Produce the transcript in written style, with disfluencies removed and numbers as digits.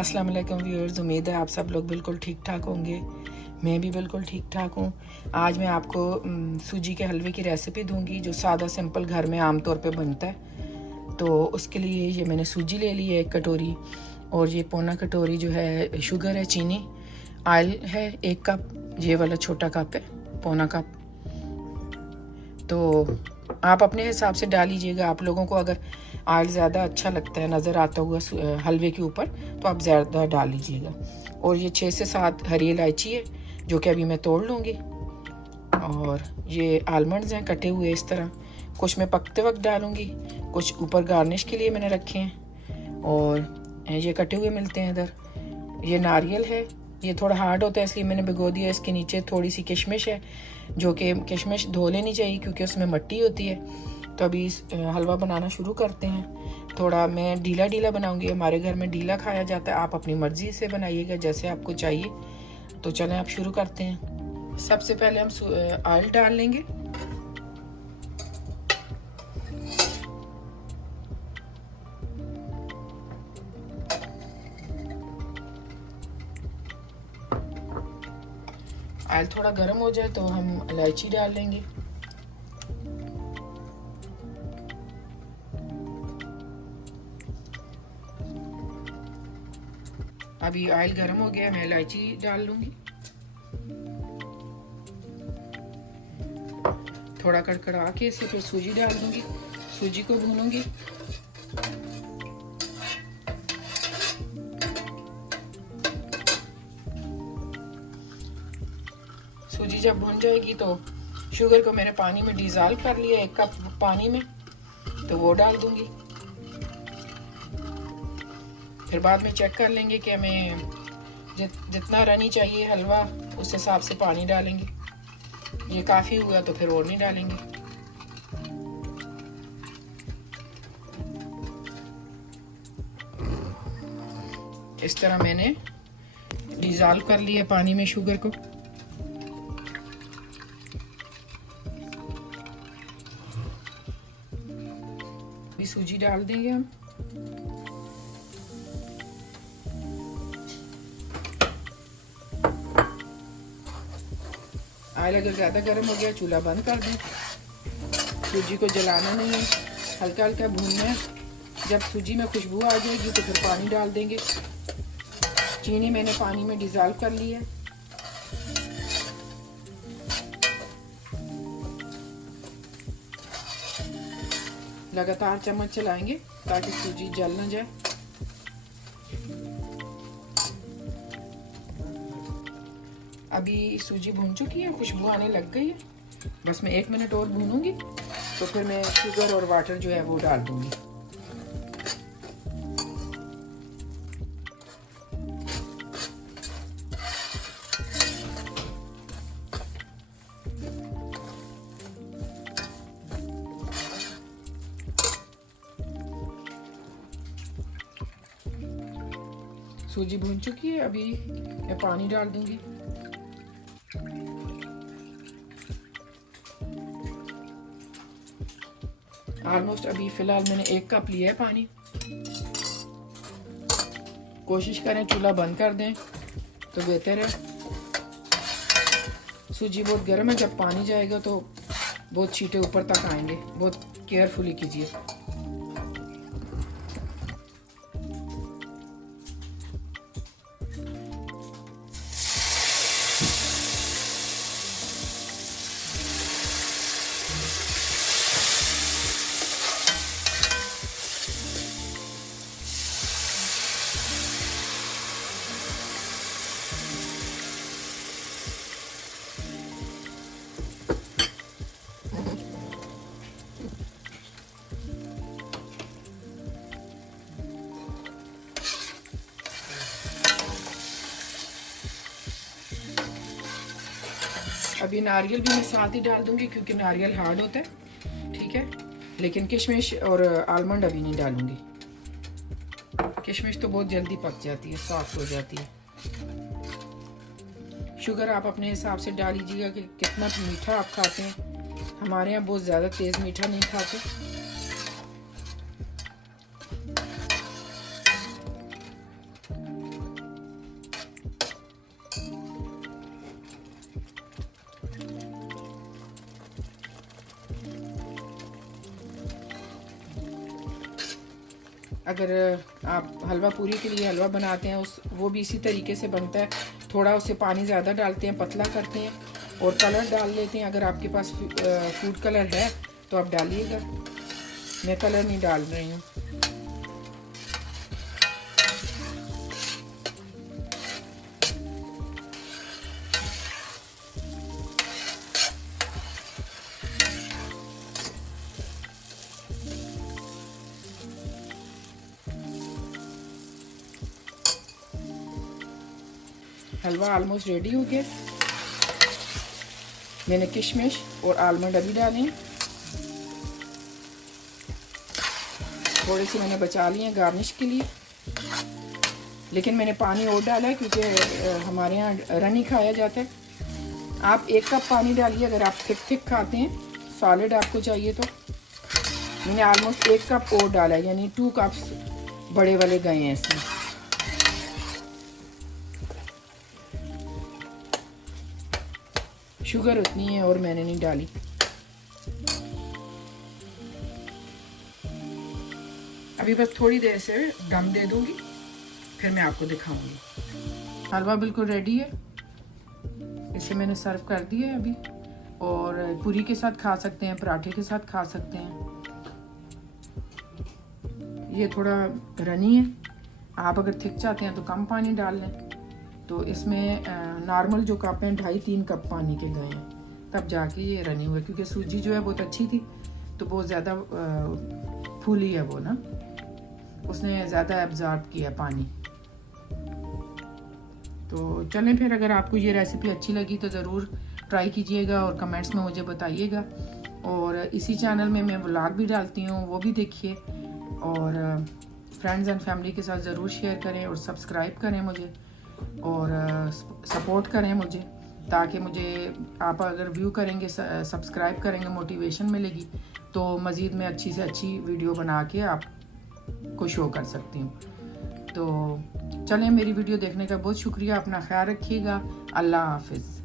अस्सलाम वालेकुम व्यूअर्स, उम्मीद है आप सब लोग बिल्कुल ठीक ठाक होंगे। मैं भी बिल्कुल ठीक ठाक हूँ। आज मैं आपको सूजी के हलवे की रेसिपी दूंगी जो सादा सिंपल घर में आम तौर पे बनता है। तो उसके लिए ये मैंने सूजी ले ली है 1 कटोरी, और ये पौना कटोरी जो है शुगर है, चीनी, ऑयल है 1 कप, ये वाला छोटा कप है पौना कप। तो आप अपने हिसाब से डाल लीजिएगा। आप लोगों को अगर ऑयल ज़्यादा अच्छा लगता है नज़र आता हुआ हलवे के ऊपर तो आप ज़्यादा डाल लीजिएगा। और ये 6 से 7 हरी इलायची है जो कि अभी मैं तोड़ लूँगी। और ये आलमंड्स हैं कटे हुए इस तरह, कुछ मैं पकते वक्त डालूँगी, कुछ ऊपर गार्निश के लिए मैंने रखे हैं। और ये कटे हुए मिलते हैं इधर। ये नारियल है, ये थोड़ा हार्ड होता है इसलिए मैंने भिगो दिया। इसके नीचे थोड़ी सी किशमिश है जो कि किशमिश धो लेनी चाहिए क्योंकि उसमें मिट्टी होती है। तो अभी हलवा बनाना शुरू करते हैं। थोड़ा मैं ढीला ढीला बनाऊंगी, हमारे घर में ढीला खाया जाता है, आप अपनी मर्ज़ी से बनाइएगा जैसे आपको चाहिए। तो चलें आप शुरू करते हैं। सबसे पहले हम ऑयल डाल लेंगे। ऑयल थोड़ा गर्म हो जाए तो हम इलायची डाल लेंगे। अभी ऑयल गर्म हो गया, मैं इलायची डाल लूंगी। थोड़ा कड़कड़ा के इसे फिर सूजी डाल दूंगी, सूजी को भूनूंगी। सूजी जब भुन जाएगी तो शुगर को मैंने पानी में डिज़ोल्व कर लिया 1 कप पानी में, तो वो डाल दूंगी। फिर बाद में चेक कर लेंगे कि हमें जितना रनी चाहिए हलवा उस हिसाब से पानी डालेंगे। ये काफ़ी हुआ तो फिर और नहीं डालेंगे। इस तरह मैंने डिज़ोल्व कर लिया पानी में शुगर को। अभी सूजी डाल देंगे हम। ऑयल अगर ज़्यादा गर्म हो गया चूल्हा बंद कर दें। सूजी को जलाना नहीं है, हल्का हल्का भूनना है। जब सूजी में खुशबू आ जाएगी तो फिर पानी डाल देंगे। चीनी मैंने पानी में डिज़ोल्व कर ली है। लगातार चम्मच चलाएंगे ताकि सूजी जल ना जाए। अभी सूजी भून चुकी है, खुशबू आने लग गई है। बस मैं 1 मिनट और भूनूंगी तो फिर मैं शुगर और वाटर जो है वो डाल दूंगी। सूजी भून चुकी है, अभी मैं पानी डाल दूंगी। ऑलमोस्ट अभी फ़िलहाल मैंने 1 कप लिया है पानी। कोशिश करें चूल्हा बंद कर दें तो बेहतर है। सूजी बहुत गर्म है, जब पानी जाएगा तो बहुत छींटे ऊपर तक आएंगे, बहुत केयरफुली कीजिए। अभी नारियल भी मैं साथ ही डाल दूंगी क्योंकि नारियल हार्ड होता है, ठीक है। लेकिन किशमिश और आलमंड अभी नहीं डालूंगी। किशमिश तो बहुत जल्दी पक जाती है, सॉफ्ट हो जाती है। शुगर आप अपने हिसाब से डाल लीजिएगा कि कितना मीठा आप खाते हैं। हमारे यहाँ बहुत ज़्यादा तेज़ मीठा नहीं खाते। अगर आप हलवा पूरी के लिए हलवा बनाते हैं वो भी इसी तरीके से बनता है। थोड़ा उसे पानी ज़्यादा डालते हैं, पतला करते हैं और कलर डाल लेते हैं। अगर आपके पास फूड कलर है तो आप डालिएगा, मैं कलर नहीं डाल रही हूँ। हलवा ऑलमोस्ट रेडी हो गया। मैंने किशमिश और आलमंड अभी डाले, थोड़े से मैंने बचा लिए हैं गार्निश के लिए, लेकिन मैंने पानी और डाला है क्योंकि हमारे यहाँ रनी खाया जाता है। आप 1 कप पानी डालिए अगर आप थिक खाते हैं, सॉलिड आपको चाहिए तो। मैंने ऑलमोस्ट 1 कप और डाला है, यानी 2 कप्स बड़े वाले गए हैं इसमें। शुगर उतनी है और मैंने नहीं डाली। अभी बस थोड़ी देर से दम दे दूंगी, फिर मैं आपको दिखाऊंगी। हलवा बिल्कुल रेडी है, इसे मैंने सर्व कर दिया है अभी। और पूरी के साथ खा सकते हैं, पराठे के साथ खा सकते हैं। ये थोड़ा रनी है, आप अगर थिक चाहते हैं तो कम पानी डाल लें। तो इसमें नॉर्मल जो कप हैं 2.5-3 कप पानी के गए हैं, तब जाके ये रनी हुई। क्योंकि सूजी जो है बहुत अच्छी थी, तो बहुत ज़्यादा फूली है वो ना, उसने ज़्यादा एब्जॉर्ब किया पानी। तो चलें फिर, अगर आपको ये रेसिपी अच्छी लगी तो ज़रूर ट्राई कीजिएगा और कमेंट्स में मुझे बताइएगा। और इसी चैनल में मैं व्लॉग भी डालती हूँ, वो भी देखिए। और फ्रेंड्स एंड फैमिली के साथ ज़रूर शेयर करें और सब्सक्राइब करें मुझे, और सपोर्ट करें मुझे, ताकि मुझे आप अगर व्यू करेंगे, सब्सक्राइब करेंगे, मोटिवेशन मिलेगी, तो मज़ीद मैं अच्छी से अच्छी वीडियो बना के आपको शो कर सकती हूँ। तो चलें, मेरी वीडियो देखने का बहुत शुक्रिया। अपना ख्याल रखिएगा। अल्लाह हाफिज़।